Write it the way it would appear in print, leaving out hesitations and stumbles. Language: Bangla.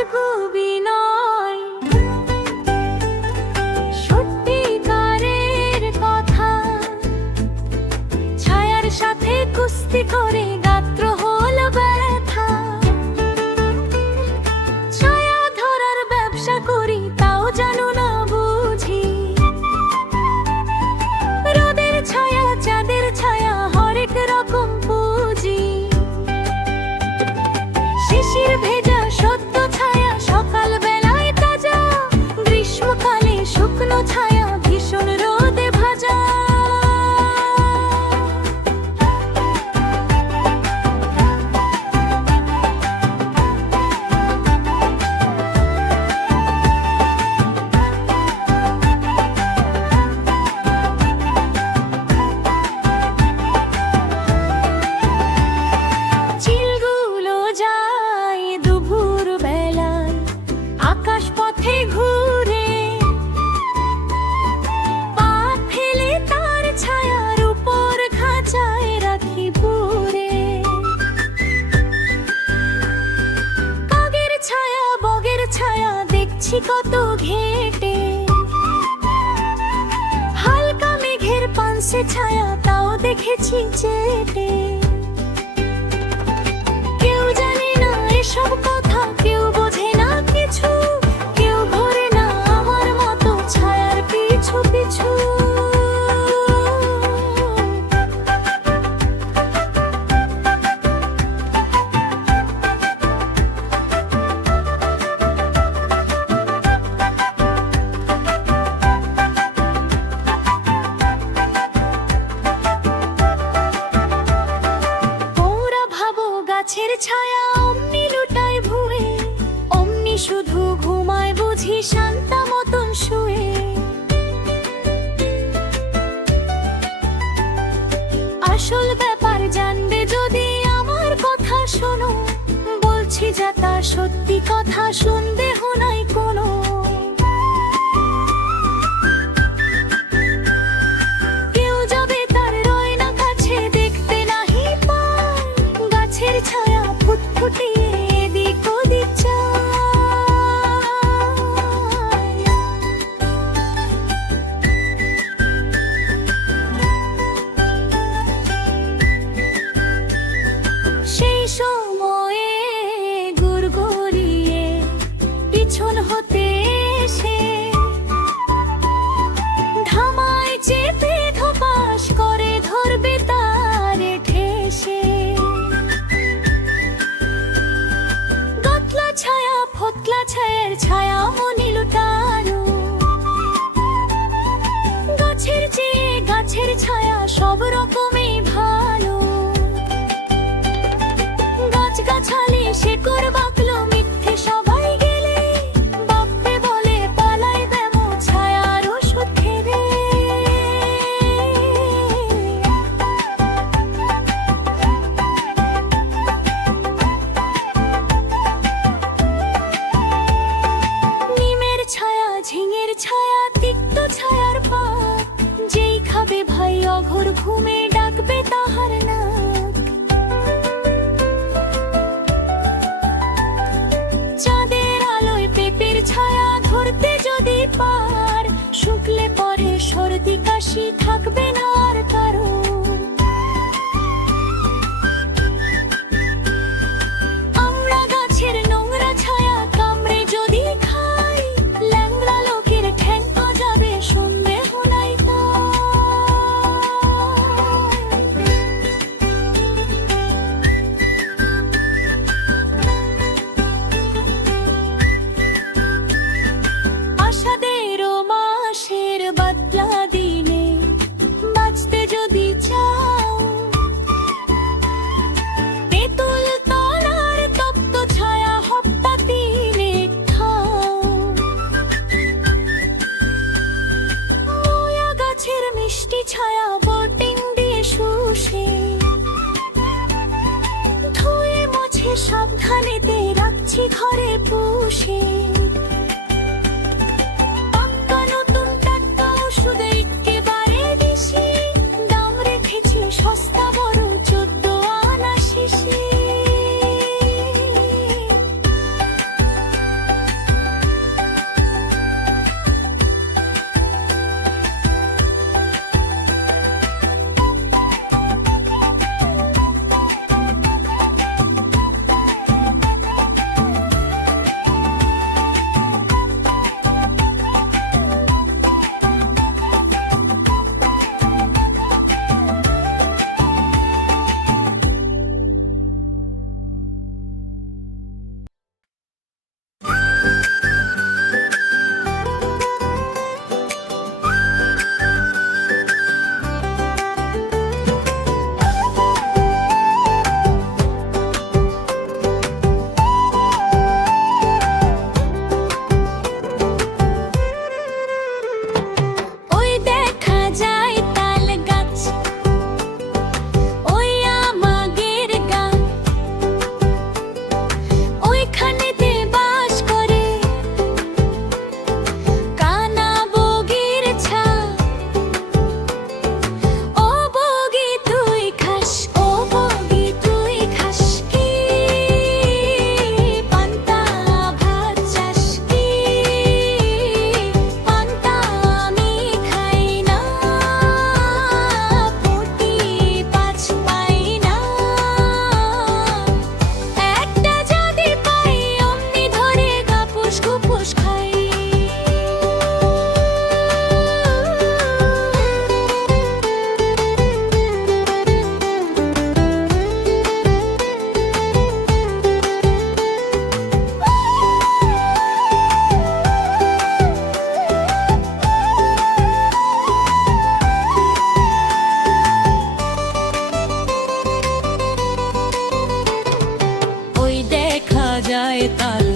আজগুবি নয়, সত্যিকারের কথা। ছায়ার সাথে কুস্তি করে গাত্র হল ব্যথা। ছায়া ধরার ব্যবসা করি, তাও জানো না বুঝি। রোদের ছায়া, চাঁদের ছায়া, হরেক রকম পুঁজি। শিশির ভেজা সত্য ছায়া, সকাল বেলায় তাজা। গ্রীষ্মকালে শুকনো ছায়া, ভীষণ রোদে ভাজা। চিলগুলো যায় দুপুর বেলায় আকাশ পথে ঘুরে। পা ফেলে তার ছায়ার উপর খাঁচায় রাখি পুরে। কাকের ছায়া, বগের ছায়া, দেখছি কত ঘেটে। হালকা মেঘের পানসে ছায়া, তাও দেখেছি চেটে। কেউ জানে না এসব কথা, কেউ বোঝে না কিছু। কেউ ঘোরে না আমার মতো ছায়ার পিছু পিছু। ওরা ভাবো গাছের ছায়া অমনি লুটায় ভুয়ে। অমনি শুধু ঘুমায় বুঝি শান্তা মতন শুয়ে। আসল ব্যাপার জানবে যদি আমার কথা শোনো। বলছি যা তা সত্যি কথা, সন্দেহ নাই কোনো। কেউ যাবে তার রয় না কাছে, দেখতে নাহি পায়। গাছের ছায়া ফুটফুটিয়ে এদিক ওদিক যায়। সেই সময়ে গুড়গুড়িয়ে পিছন হতে এসে ধামায় চেপে ধপাস করে ধরবে তারে ঠেসে। গাতলা ছায়া, ফতলা ছায়ের ছায়া মনি লুটানো। গাছের চেয়ে গাছের ছায়া সব রকমই ভালো। গাছগাছালি শেকড় বাকলো মিথ্যে সবাই গেলে। বাপ্পে বলে পালাই ব্যামো ছায়ার ওষুধ খেলে। নিমের ছায়া, ঝিঙের ছায়া, তিক্ত ছায়ার পাত। যেই খাবে ভাই অঘোর ঘুমে, ডাকবে তাহার নাক। চাঁদের আলোয় পেঁপের ছায়া ধরতে যদি পার। শুকলে পরে সর্দি কাশি থাকবে না আর কারো। আমরা গাছের নোংরা ছায়া কামড়ে যদি খাই। ল্যাংড়া লোকের ঠ্যাং যাবে, সন্দেহ নাই তাই। আষাঢ়েরও মাসের বাদলা দিনে বাঁচতে যদি চাও। তেঁতুল তলার তপ্ত ছায়া হপ্তা দিনে খাও। ময়া গাছের মিষ্টি ছায়া বোটিং দিয়ে শুষে। ধুয়ে মুছে সাবধানেতে রাখছি ঘরে পুষে। পাক্কা নতুন টাটকা ওষুধ একেবারে দেশি। দাম রেখেছি সস্তা বড় 14 আনা শিশি। তাল